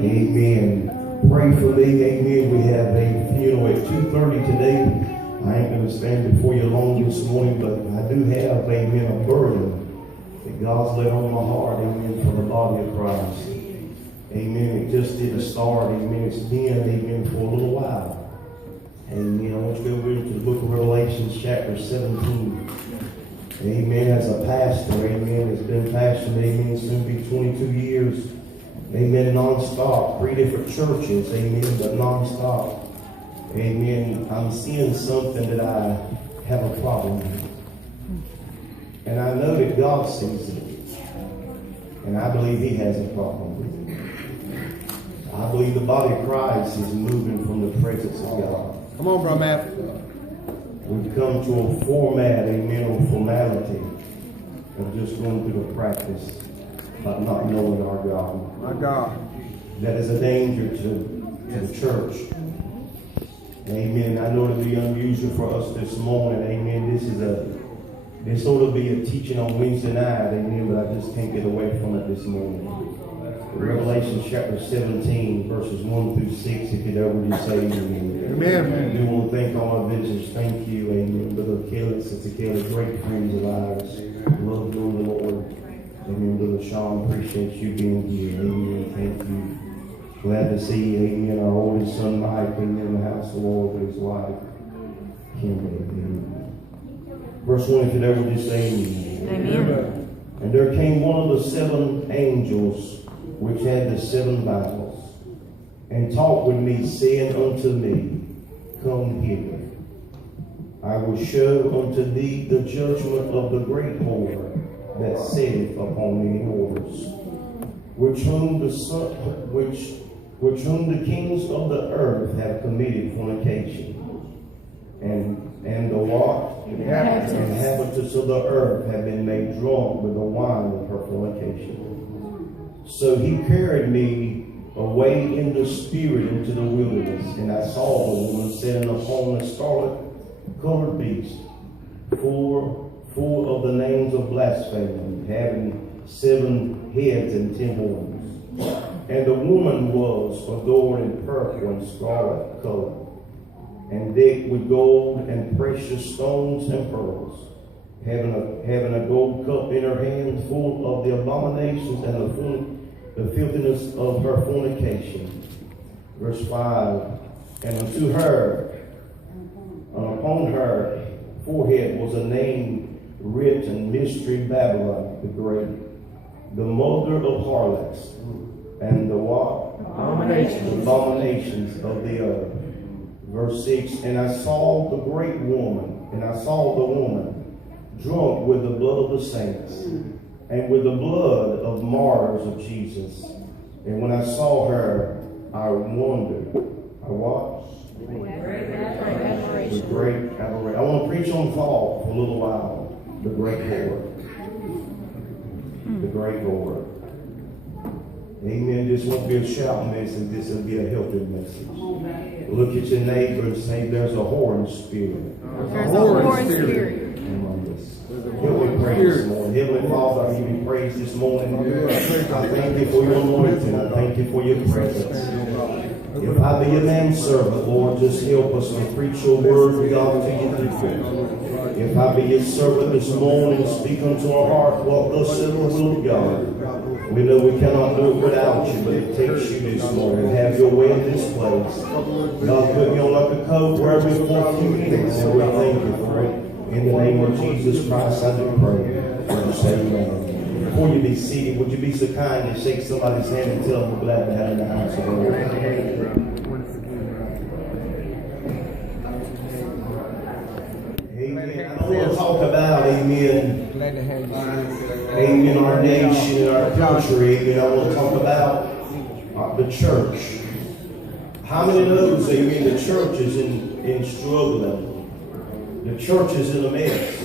Amen. Pray for me. Amen. We have a funeral at 2:30 today. I ain't going to stand before you long this morning, but I do have, amen, a burden that God's laid on my heart, amen, for the body of Christ. Amen. It just didn't start. Amen. It's been, amen, for a little while. Amen. I want you to go into the book of Revelation, chapter 17. Amen. As a pastor, amen, it's been pastoring, amen, soon be 22 years. Amen. Non-stop. 3 different churches, amen, but non-stop. Amen. I'm seeing something that I have a problem with. And I know that God sees it. And I believe He has a problem with it. I believe the body of Christ is moving from the presence of God. Come on, Brother Matt. We've come to a format, amen, or formality of just going through the practice of not knowing our God. My God. That is a danger to the church. Amen. I know it'll be unusual for us this morning. Amen. This ought to be a teaching on Wednesday night. Amen. But I just can't get away from it this morning. Revelation chapter 17, verses 1 through 6. If you'd ever just say amen. Amen. I do want to thank all our visitors. Thank you. Amen. Brother Kelly, Sister Kelly, great friends of ours. Love you in the Lord. Amen. Brother Sean, appreciate you being here. Amen. Thank you. Glad to see, amen, our oldest son Mike, amen, in the house of the Lord with his wife, Kimberly. Amen. Verse 1, if you'd ever just say amen. Amen. And there came one of the 7 angels which had the 7 vials, and talked with me, saying unto me, Come hither. I will show unto thee the judgment of the great whore that sitteth upon many waters, which whom the kings of the earth have committed fornication, and the what? Inhabitants of the earth have been made drunk with the wine of her fornication. So he carried me away in the spirit into the wilderness, and I saw the woman sitting upon a scarlet-colored beast, full of the names of blasphemy, having 7 heads and 10 horns. And the woman was adorned in purple and scarlet color, and decked with gold and precious stones and pearls, having a gold cup in her hand, full of the abominations and the filthiness of her fornication. Verse 5, and unto her, and upon her forehead was a name written, Mystery Babylon the Great, the mother of harlots, and the what? Abominations of the earth. Verse 6, and I saw the great woman, and I saw the woman drunk with the blood of the saints, and with the blood of martyrs of Jesus. And when I saw her, I wondered. I what? With great admiration. I want to preach on fall for a little while. The great whore. The great whore. Amen. This won't be a shout message. This will be a healthy message. Look at your neighbor and say, there's a whore in spirit. There's a whore in spirit. Help me praise this morning. Heavenly Father, I give you praise this morning. I thank you for your anointing. I thank you for your presence. If I be a manservant, Lord, just help us to preach your word, God, to you through. If I be your servant this morning, speak unto our heart what thus saith the will of God. We know we cannot do it without you, but it takes you this morning. Have your way in this place. God, put me on like a coat wherever for a few minutes, and we thank you for it. In the name of Jesus Christ, I do pray. And say amen. Before you be seated, would you be so kind and shake somebody's hand and tell them we're glad to have you in the house of the Lord? Amen. I want to talk about, amen, amen, our nation, our country. Amen. I want to talk about the church. How many knows, amen, the church is in struggling? The church is in a mess.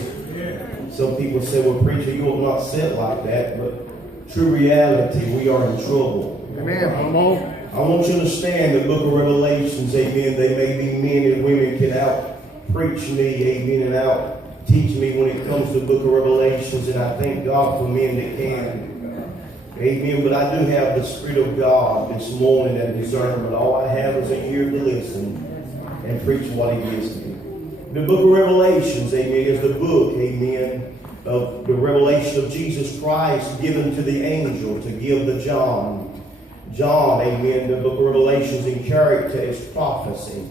Some people say, well, preacher, you will not say it like that, but true reality, we are in trouble. Amen. I want you to understand the book of Revelations, amen. They may be men and women can out preach me, amen, and out teach me when it comes to the book of Revelations, and I thank God for men that can. Amen. But I do have the Spirit of God this morning and discernment. All I have is an ear to listen and preach what He gives me. The book of Revelations, amen, is the book, amen, of the revelation of Jesus Christ given to the angel to give to John. John, amen, the book of Revelations in character is prophecy.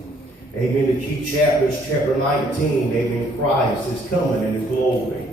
Amen. The key chapter is chapter 19. Amen. Christ is coming in His glory.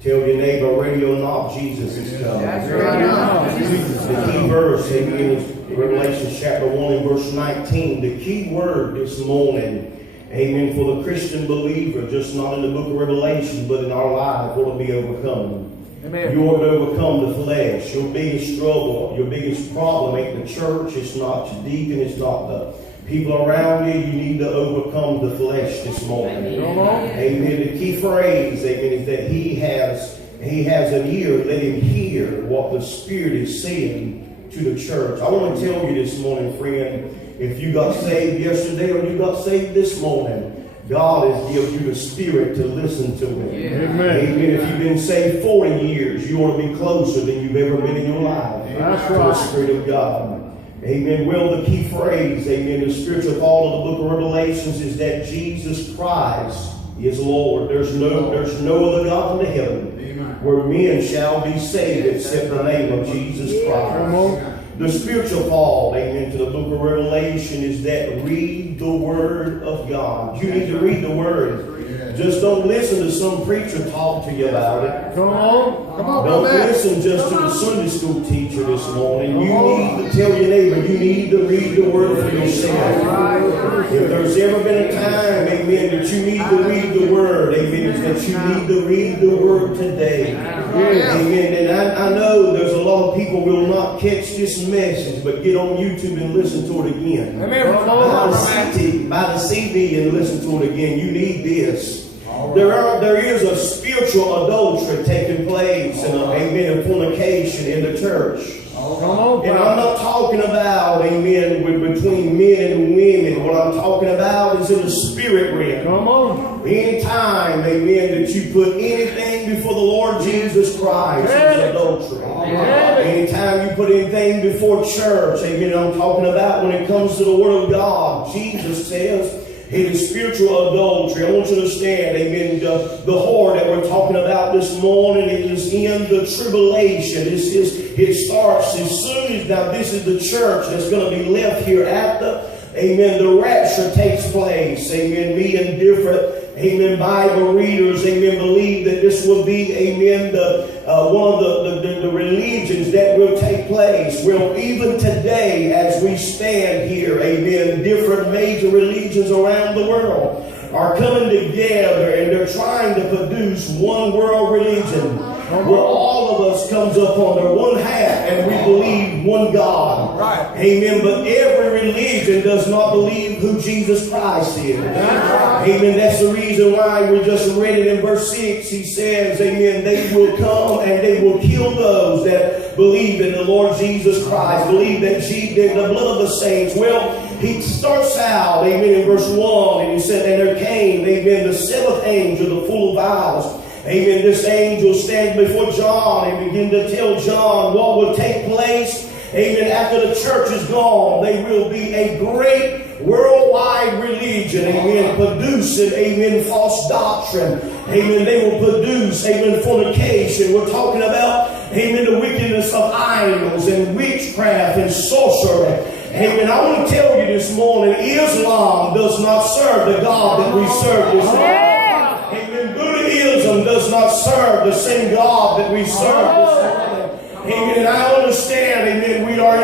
Tell your neighbor, ready or not, Jesus is coming. The key verse, amen, is Revelation chapter 1 and verse 19. The key word this morning, amen, for the Christian believer, just not in the book of Revelation, but in our life, ought to be overcome. Amen. You ought to overcome the flesh. Your biggest struggle, your biggest problem ain't the church, it's not your deacon, it's not the people around you. You need to overcome the flesh this morning. Amen. The key phrase, amen, is that he has an ear. Let him hear what the Spirit is saying to the church. I want to tell you this morning, friend, if you got saved yesterday or you got saved this morning, God has given you the Spirit to listen to Him. Yeah. Amen. Amen. If you've been saved 40 years, you ought to be closer than you've ever been in your life. That's right. To the Spirit of God. Amen. Well, the key phrase, amen, the spiritual call of the book of Revelations is that Jesus Christ is Lord. There's no other God in heaven where men shall be saved except the name of Jesus Christ. The spiritual call, amen, to the book of Revelation is that read the Word of God. You need to read the Word. Just don't listen to some preacher talk to you about it. Come on. Don't listen just to the Sunday school teacher this morning. You need to tell your neighbor, you need to read the Word for yourself. If there's ever been a time, amen, that you need to read the Word, amen, it's that you need to read the Word today. Amen. And I know there's a lot of people will not catch this message, but get on YouTube and listen to it again. Buy the CD and listen to it again. You need this. There is a spiritual adultery taking place and amen, fornication in the church. And I'm not talking about, amen, between men and women. What I'm talking about is in the spirit realm. Come on. Anytime, amen, that you put anything before the Lord Jesus Christ is adultery. Anytime you put anything before church, amen, I'm talking about when it comes to the Word of God. Jesus says, it is spiritual adultery. I want you to understand, amen, the whore that we're talking about this morning, it is in the tribulation. It starts as soon as, now this is the church that's going to be left here after, amen, the rapture takes place. Amen, me and different, amen, Bible readers, amen, believe that this will be, amen, one of the religions that will take place. Well, even today, as we stand here, amen, different major religions around the world are coming together and they're trying to produce one world religion where all of us comes up under one hat and we believe one God. Right. Amen. But every religion does not believe who Jesus Christ is. Amen. That's the reason why we just read it in verse 6. He says, amen, they will come and they will kill those that believe in the Lord Jesus Christ, believe that the blood of the saints. Well, he starts out, amen, in verse 1, and he said, and there came, amen, the seventh angel, the full of vials. Amen. This angel stands before John and begin to tell John what will take place. Amen. After the church is gone, there will be a great worldwide religion. Amen. Producing, amen, false doctrine. Amen. They will produce, amen, fornication. We're talking about, amen, the wickedness of idols and witchcraft and sorcery. Amen. I want to tell you this morning, Islam does not serve the God that we serve this morning. Amen. Buddhism does not serve the same God that we serve this morning. Amen. And I understand, amen, we're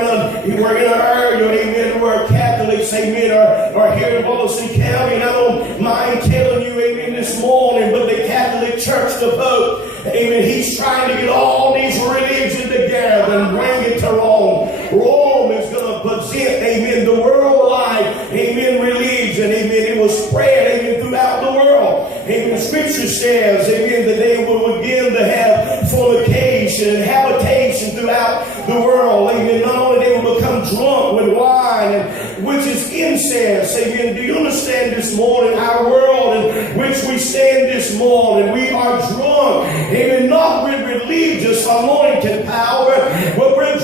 in an area, amen, where Catholics, amen, are here in Wilson County. And I don't mind telling you, amen, this morning, but the Catholic Church, the Pope, amen, he's trying to get all these religions together and bring it to Rome. Rome is going to present, amen, the worldwide, amen, religion, amen. It will spread, amen, throughout the world. Amen. Scripture says, amen, that they will begin to have fornication and habitation throughout the world. Amen. Not only they will become drunk with wine, which is incense. Amen. Do you understand this morning, our world in which we stand this morning, we are drunk. Amen. Not with religious anointing power, but with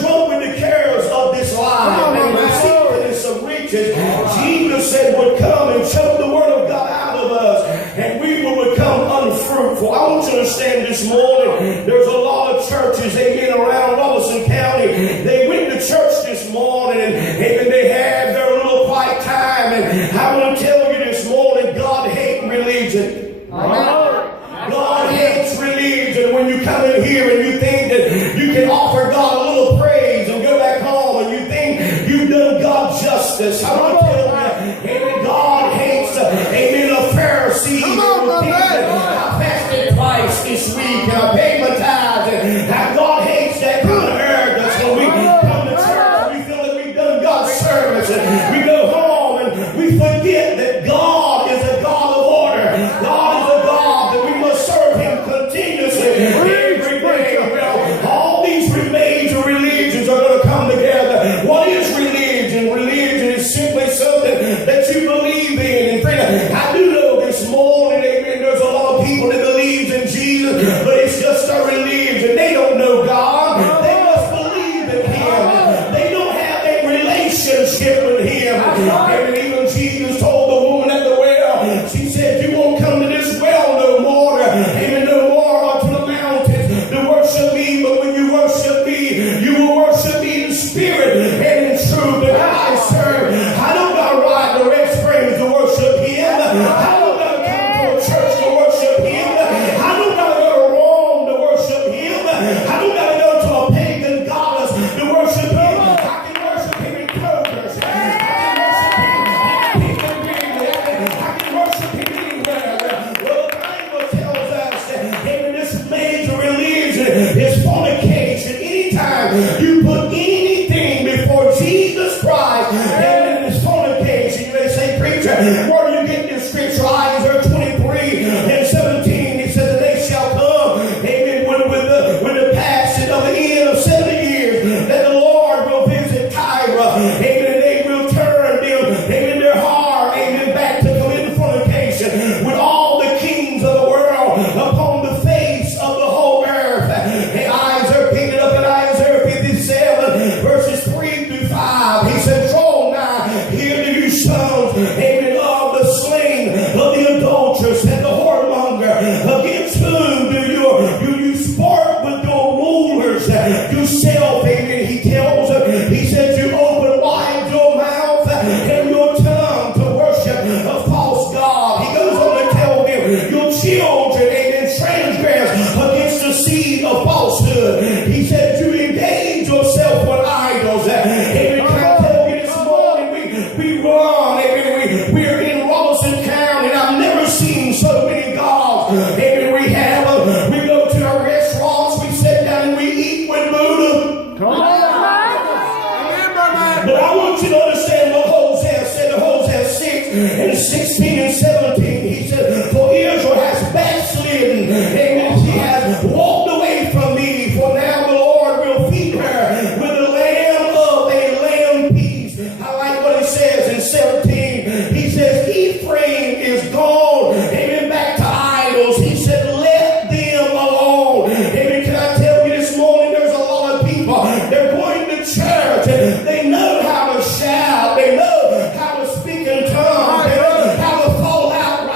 this morning. There's a lot of churches, amen, around Robeson County. They went to church this morning and amen, they had their little quiet time. And I want to tell you this morning, God hates religion. God hates religion. When you come in here and you think that you can offer God a little praise and go back home and you think you've done God justice, I want to tell you, amen, God hates, amen, a Pharisee who thinks that I fasted twice this week and I paid my tithes, and God hates that kind of arrogance when we come to church and we feel that we've done God's service and we go home and we forget that God is a God of order. God is a God that we must serve Him continuously every day. Well, all these major religions are going to come together. What is religion? Religion is simply something that you believe in. And friend, I do know this morning, amen, there's a lot of people that believes in Jesus, but it's just a religion. They don't know God. They must believe in Him. They don't have a relationship with Him. And even Jesus told the woman at the well, she said, you won't come to this well no more. Amen, no more unto the mountains to worship me. But when you worship me, you will worship me in spirit and in truth. And I serve. I don't got to ride the Red Springs to worship Him. I don't got to come to a church to worship Him. I don't got to go to Rome to worship Him. I don't got to go to a pagan goddess to worship Him. I can worship Him in Kroger's. I can worship Him anywhere. Well, the Bible tells us that in this major religion is fornication. Anytime you put anything before Jesus Christ, and it's fornication. You may say, preacher, where do you get this scripture? Isaiah 23 and 17. He says that they shall come, amen, with the passing of the end of 70 years, that the Lord will visit Tyre, amen, and they will turn them, amen, their heart, amen, back to committing fornication with all the kings of the world upon the face of the whole earth. And Isaiah picked it up in Isaiah 57, verses 3 through 5. He said, draw nigh, hear to you sons, amen, of the slain, of the adulteress, and the whoremonger. Against whom do you sport with your rulers yourself? Amen. He tells them, he said, you open wide your mouth and your tongue to worship a false God. He goes on to tell them, your children, amen, transgress against the seed of falsehood. He said, you engage yourself with idols. Amen. Can I tell you this morning, we run, amen, we're in Robeson County, and I've never seen so many gods. Amen. We have them. We go to our restaurants, we sit down and we eat with Buddha. Come on. But I want you to understand what Hosea said in Hosea 6 and 16 and 17. He said, for Israel has backslidden, amen, she has walked away from me, for now the Lord will feed her with the lamb of a lamb piece. I like what he says in 17. He says, Ephraim is gone, amen, back to idols. He said, let them alone. Amen. Can I tell you this morning, there's a lot of people, they're going to church, and they know how to shout, they know how to speak in tongues, they know how to fall out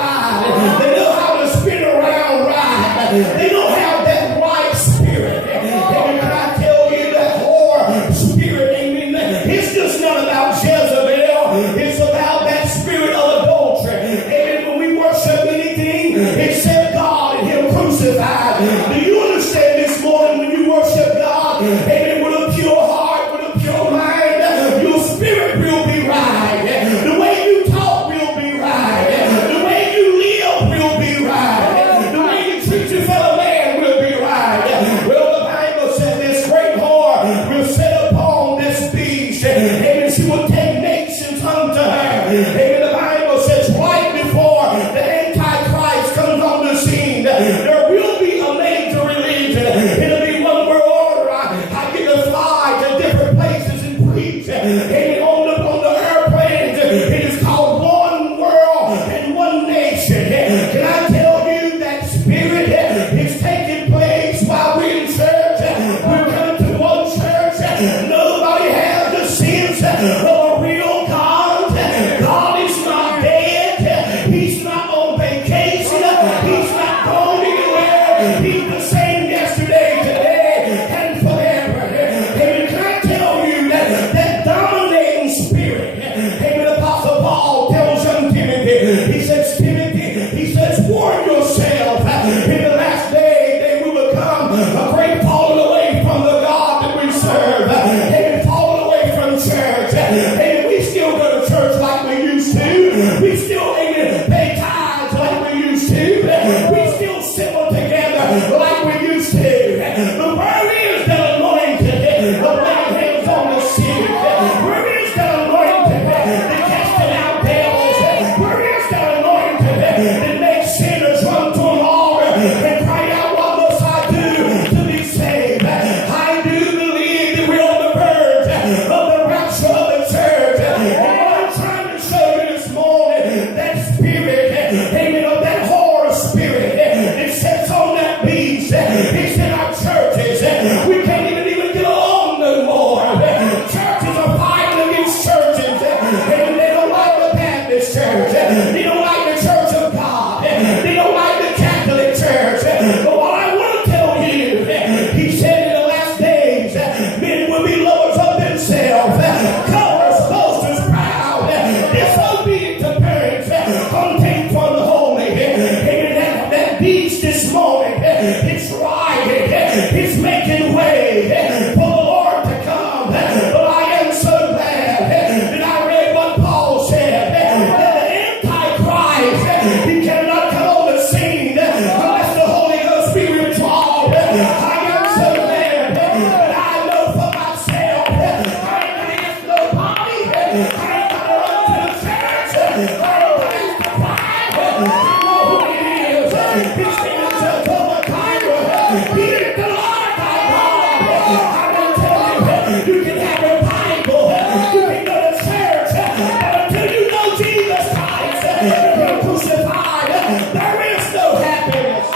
ain't got to run to the church. I ain't got to pride. I know who it is. His name is Jehovah Jireh. He is the Lord thy God. I will tell you, you can have a Bible, you can go to church, but until you know Jesus Christ, you're crucified. There is no happiness.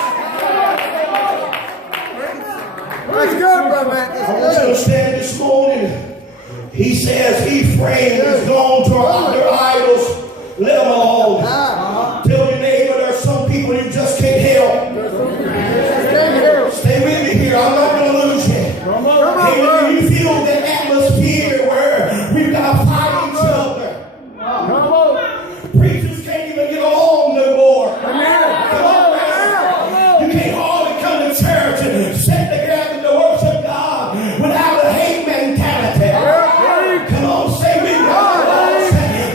That's good, brother man. I want you to stand this morning. He says Ephraim is gone to other idols. Let them alone. Tell your neighbor there's some people you just can't help. Stay with me here. I'm not going to lose you. Hey, when you feel that atmosphere where we've got to fight each other. Preachers can't even get along no more. Come on, man. You can't hardly come to church and sit together to worship God without a hate mentality. Come on, say with me.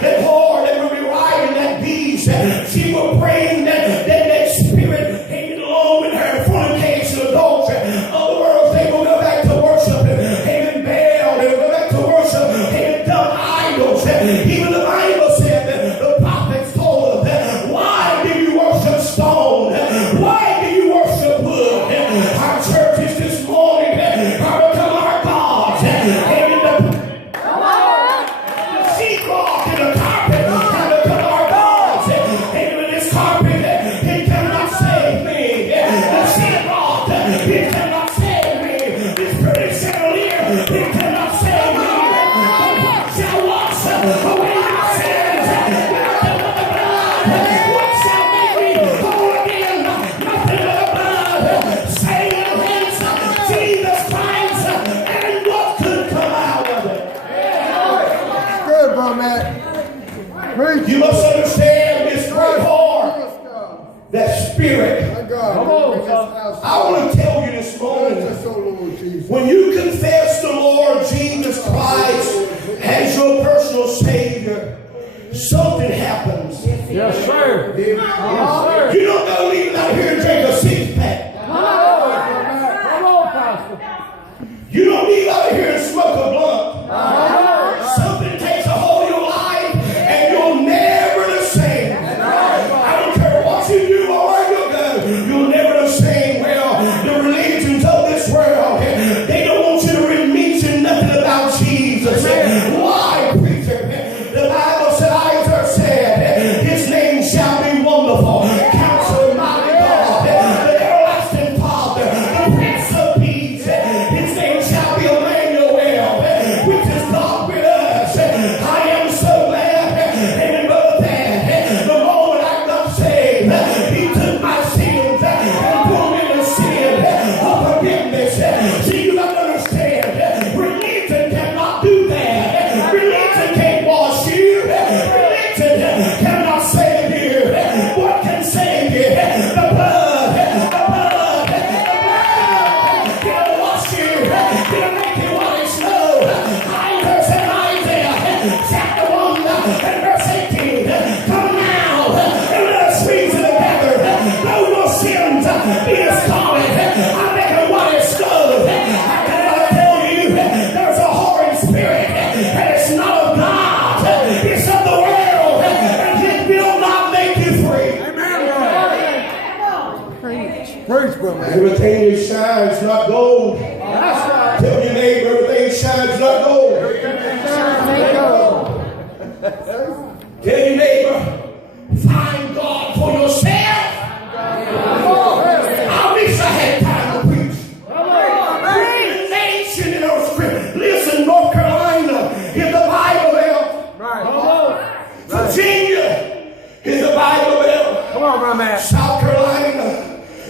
That whore that will be riding that beast, she will bring that spirit hanging along with her fornication, adultery. Other words, they will go back to worship him Baal. They will go back to worship him dumb idols. Even the Bible said that the prophets told them, why do you worship stone? Why do you worship wood? Our churches this morning are become our gods. The sheetrock and the carpet have become our gods. And with this carpet, it cannot save me. The sheetrock, it cannot save me. This pretty chandelier, it cannot save me. But what shall wash away my sins? Nothing but the blood. What shall make me whole again? Nothing but the blood. Say in the hands of Jesus Christ, and what could come out of it? Good, brother man. Preach. You must understand this great heart, that spirit. My God. I want to tell you this morning, when you confess the Lord Jesus Christ as your personal Savior, something happens. Yes, sir. You don't go leaving out here and drink a six-pack. Come on, Pastor. You don't leave out here and smoke a blunt. Something takes a hold of your life and you'll never the same. I don't care what you do or where you go, you'll never the same. Well, the religions of this world, they don't want you to mention nothing about Jesus. Why, preacher? The Bible said, Isaiah said, his name shall be wonderful, Counselor, mighty God, the everlasting Father, the Prince of Peace. His name shall be Emmanuel, which is God with us. I am so glad, and brother, that the moment I got saved, he took my sins and put me in the sin of forgiveness. See, you got to understand, religion cannot do that. Religion can't wash you. Religion cannot save you. What can save you? The blood. The blood. The blood. It'll wash you. It'll make you white as snow. Isaiah said, Isaiah chapter 1 and verse 18. Come now and let us reason together. Though your sins be as scarlet, I make them white as snow. I cannot tell you there's a whoring spirit, and it's not of God. It's of the world, and it will not make you free. Preach, brother man. Everything that shines not gold. Tell your neighbor everything shines not gold. Tell your neighbor, find God for yourself. I wish I had time to preach. Every nation in our script. Listen, North Carolina is the Bible Belt. Virginia is the Bible Belt. Come on, brother man. South Carolina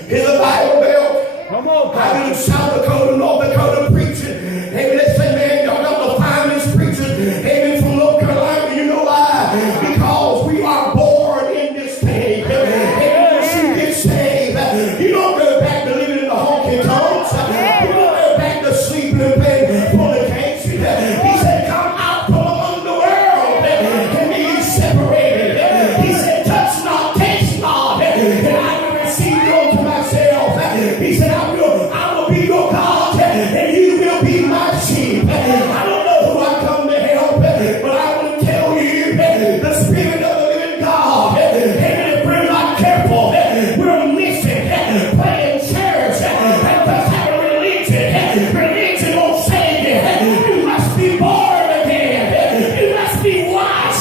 is the Bible Belt. Come on, I've been in South Dakota, North Dakota preaching. Amen. They say, man, y'all got the finest preachers. Amen. From North Carolina, you know why? Because we are born in this state. Amen. Once you get saved, you don't go back to living in the honky tonks. You don't go back to sleeping and playing fornication. He said, come out from among the world and be ye separated. He said, touch not, taste not, and I will receive you unto myself. He said, I will be your God.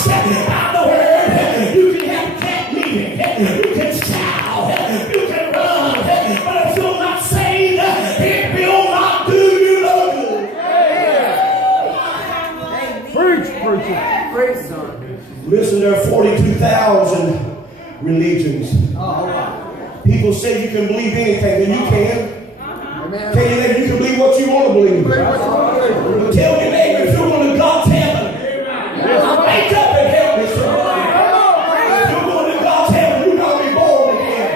Christ by the word. You can have cat meeting. You can shout. You can run. But if you're not saved, it will not do you no good. Preach, preacher. Praise son. Listen, there are 42,000 religions. People say you can believe anything, and you can. Tell your neighbor you can believe what you want to believe. But tell your neighbor if you're going to God's heaven, wake up and help me, sir. If you're going to God's heaven, you got to be born again.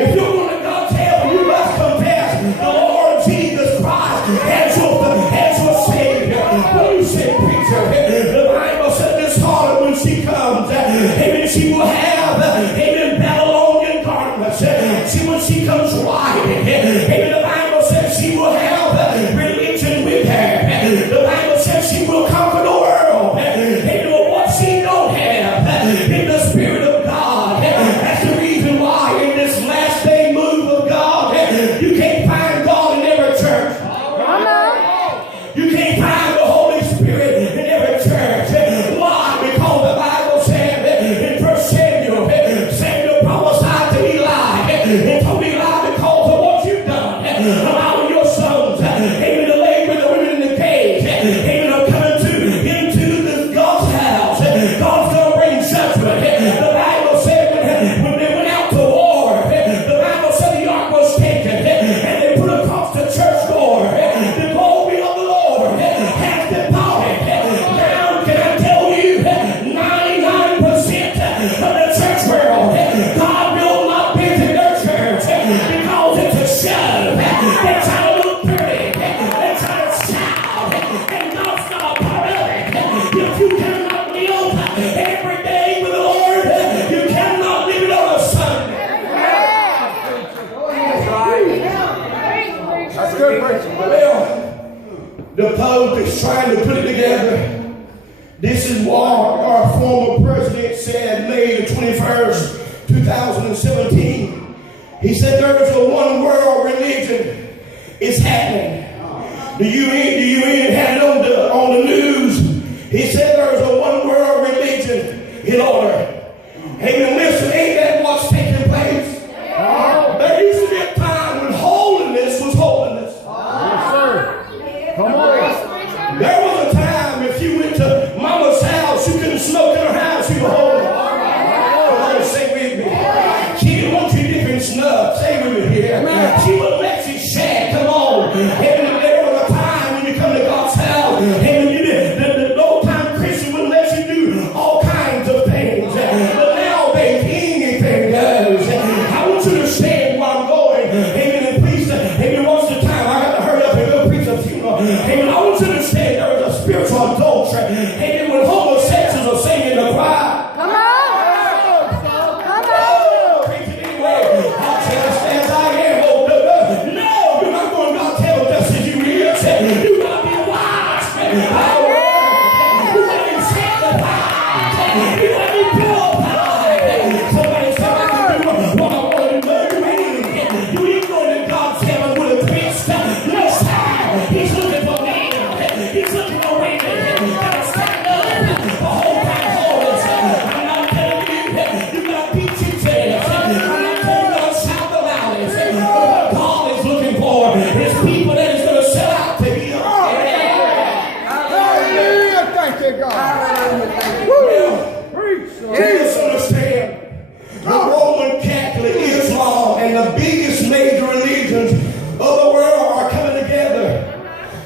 If you're going to God's heaven, you must confess the Lord Jesus Christ as your Savior. What do you say, preacher? The Bible said this harlot, when she comes, amen, she will have, amen, Babylonian garments. See, when she comes riding, amen, the Bible says she will have religion with her. The Bible says she will conquer the world. Amen, but what she don't have in the Spirit of God. That's the reason why in this last day move of God, you can't find God in every church. You can't find the Holy Spirit in every church. Why? Because the Bible said in 1 Samuel, Samuel prophesied to Eli and told Eli because of what you've done, allowing your sons, amen, to lay with the women in the cage, amen, are coming into this God's house. God's going to bring judgment. The Bible said when they went out to war, the Bible said the ark was taken and they put across the church door. The glory of the Lord has departed. Now, can I tell you, 99% of the church world, God will not visit their church because it's a show. They're trying to look pretty. They're trying to shout. And God's not a part of it. If you cannot live every day with the Lord, you cannot live it on a Sunday. That's good preaching. Well, the Pope is trying to put it together. This is what our former president said May the 21st, 2017. He said there's a one world religion. It's happening. The UN had it on the news. He said there's a one world religion in order. Amen. Listen, ain't that what's taking place? There used to be a time when holiness was holiness. Yes, sir. Come on. There was a time if you went to mama's house, you couldn't smoke in her house, you were holy. Come on, say with me. She didn't want you different snuff. Say with me here. She would let you share. Come on. And there was a time when you come to God's house, and you did, the old-time Christian would let you do all kinds of things. But nowadays, anything goes. I want you to understand where I'm going. Amen. And please, amen, once the time, I got to hurry up and go preach a funeral. Amen. I want you to understand there is a spiritual adultery. Amen. When homosexuals are singing the choir. Come on. Come on. Preach it anyway. I'll just as I am. Oh, no, you're not going to God's heaven just as you is. You got to be wise. You got to be sanctified. You got to be purified. Somebody said I can do what I want to do. You ain't going to God's heaven with a twist. No, sir. He's looking for man. He's looking for women. Gotta stand up. The whole time holders. I'm not telling you. You got peachy chairs. I'm not telling you to shout the loudest. What God is looking for is people that is going to sell out to Him. Hallelujah. Thank you, God. Well, Preach, son. please understand, the Roman Catholic, Islam, and the biggest major religions of the world are coming together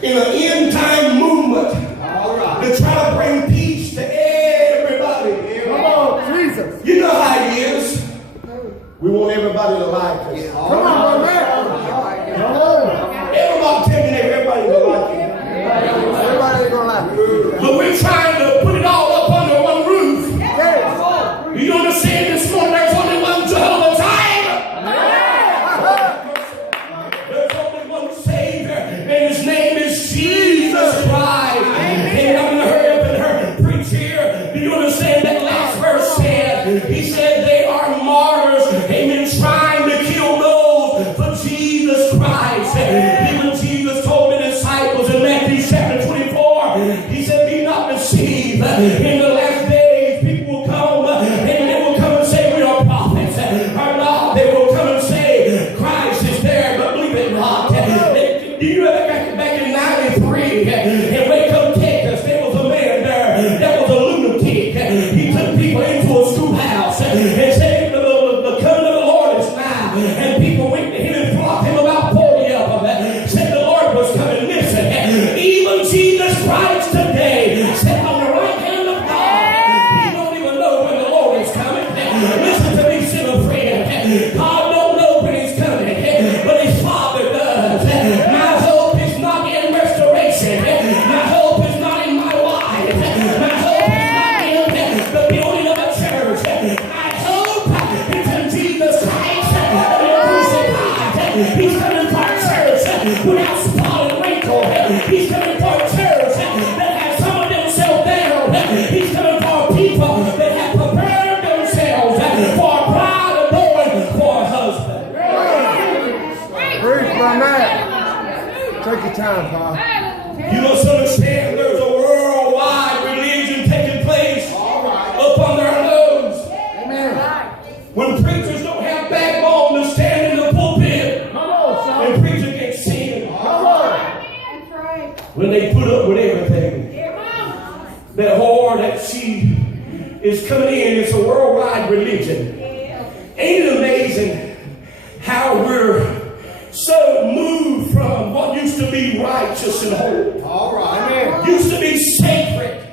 in an end-time movement to try to bring peace to everybody. Come on, Jesus. You know how it is. We want everybody to like us. Come on, man. Come on. Everybody telling everybody to like you. Everybody gonna like you. But we're trying to put it all up under one roof. Yes. You understand this morning there's only one Jehovah Jireh. There's only one Savior, and His name is Jesus Christ. And I'm going to hurry up and preach here. Do you understand that last verse said? He said they are martyrs, amen, trying to kill those for Jesus Christ. Even Jesus told the disciples in Matthew chapter 24, He said, be not deceived in the last day. He's coming for people that have prepared themselves for a bride adorned for a husband. Preach, my man. Take your time, Pa. You must understand there's a worldwide religion taking place up under our nose. When preachers don't have backbone to stand in the pulpit and preach against sin. When they put up with everything. That whore that she is coming in, it's a worldwide religion. Ain't it amazing how we're so moved from what used to be righteous and holy? All right. Used to be sacred.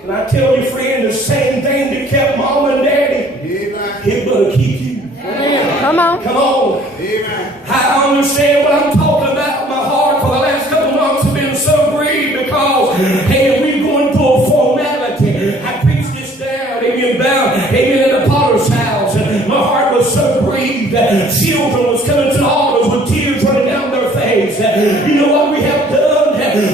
Can I tell you, friend, the same thing that kept mom and daddy, it will keep you. Come on. Come on. I understand what I'm talking about. My heart for the last couple months has been so grieved because, hey, we're going through a formality. I preached this down, amen, in the potter's house. And my heart was so grieved that children was coming to the altars with tears running down their face. You know what we have done?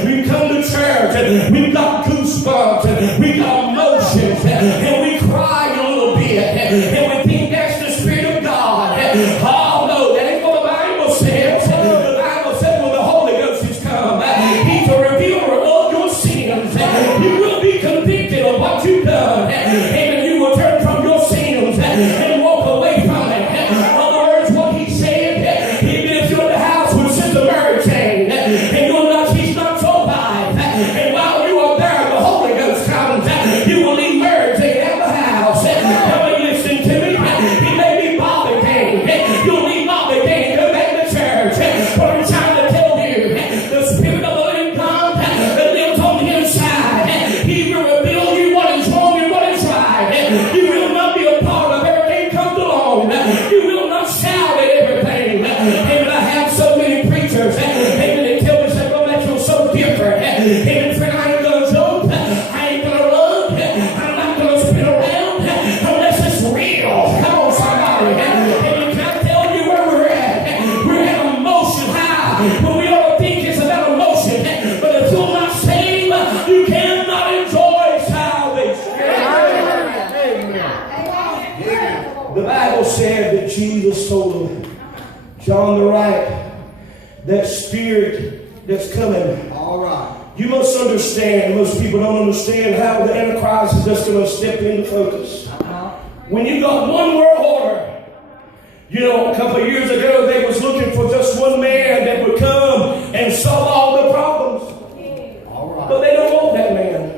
We've come to church and we've got goosebumps and we've got emotions and we cry a little bit and we think that's the Spirit of God. Oh no, that ain't what the Bible says. The Bible says when the Holy Ghost has come, He's a revealer of your sins. You will be convicted of what you've done. Amen. You will turn from your sins and walk away from it. In other words, what He said, even if you're in the house with Sister Mary Jane and you're not, she's not so bad, and while you are there, the Holy Ghost comes, you will leave Mary Jane out the house. Come and listen to me. He may be Bobby King. You'll leave Bobby King, go back to church. But I'm trying to tell you, the Spirit of the living God that lives on the inside, He will reveal you what is wrong and what is right. You will not be a part of everything comes along. You will not shout at everything. Amen. I have so many preachers. Amen. They tell me, say, well, that you're so different. Amen. Friend, I ain't gonna jump. I ain't gonna run. I'm not gonna spin around unless it's real. Come on, somebody. Amen. Can I tell you where we're at? We're at emotion high. But we ought to think it's about emotion. But if you're not saved, you cannot enjoy salvation. The Bible said that Jesus told John the Wright, that Spirit that's coming. All right. You must understand, most people don't understand how the Antichrist is just going to step into focus. When you got one world order, you know, a couple of years ago, they was looking for just one man that would come and solve all the problems. All right. But they don't want that man.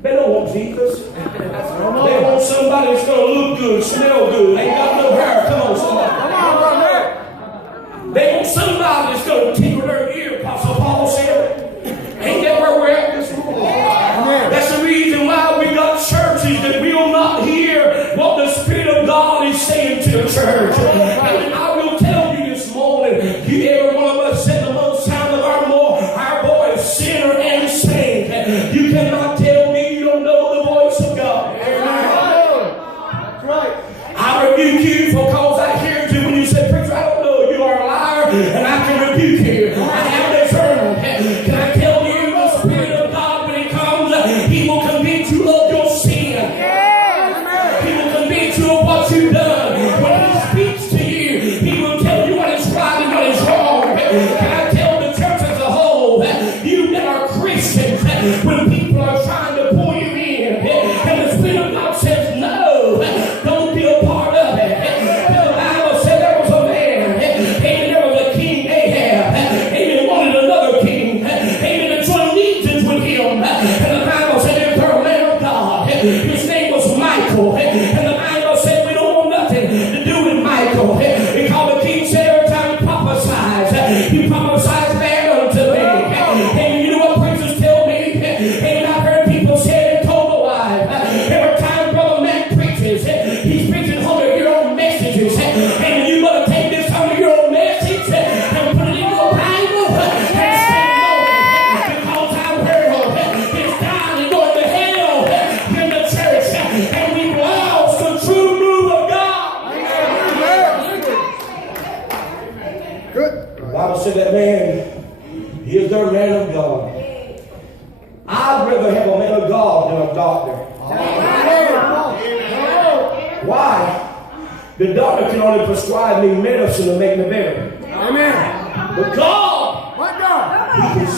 They don't want Jesus. They want somebody that's going to look good, smell good, ain't got no hair. Come on, somebody. They want somebody that's going to tickle their ear, Apostle Paul said. Ain't that where we're at this morning? That's the reason why we got churches that will not hear what the Spirit of God is saying to the church. And I will tell you this morning, every one of us said the most sound of our voice, sinner and saint. You cannot tell me you don't know the voice of God. That's right. I rebuke you because I hear you when you say, preacher, I don't know. You are a liar, and I can rebuke you. I have discernment. Can I tell you, the Spirit of God, when He comes, He will convict you of your sin. He will convict you of what you've done. When He speaks to you, He will tell you what is right and what is wrong. Can I tell the church as a whole, you that are Christians, when people are trying to pull you in, and the Spirit of God says, no, don't be a part of it. The Bible said there was a man, amen, there was a king Ahab, amen, wanted another king, amen, to join legions with him. And the Bible said there was a man of God. His name was Michael. And the Bible said we don't want nothing to do with Michael. Because the king said every time he prophesies bad unto me. And you know what preachers tell me? And I've heard people say it, told my wife. Every time Brother Matt preaches, he's preaching 100-year-old messages. And you better take this 100-year-old message and put it in your Bible and stand on it. Because our world is dying and going to hell in the church. And we've lost the true move of God. Good. The Bible said that man, he is their man of God. I'd rather have a man of God than a doctor. Why? The doctor can only prescribe me medicine to make me better. Amen. But God, What God? He can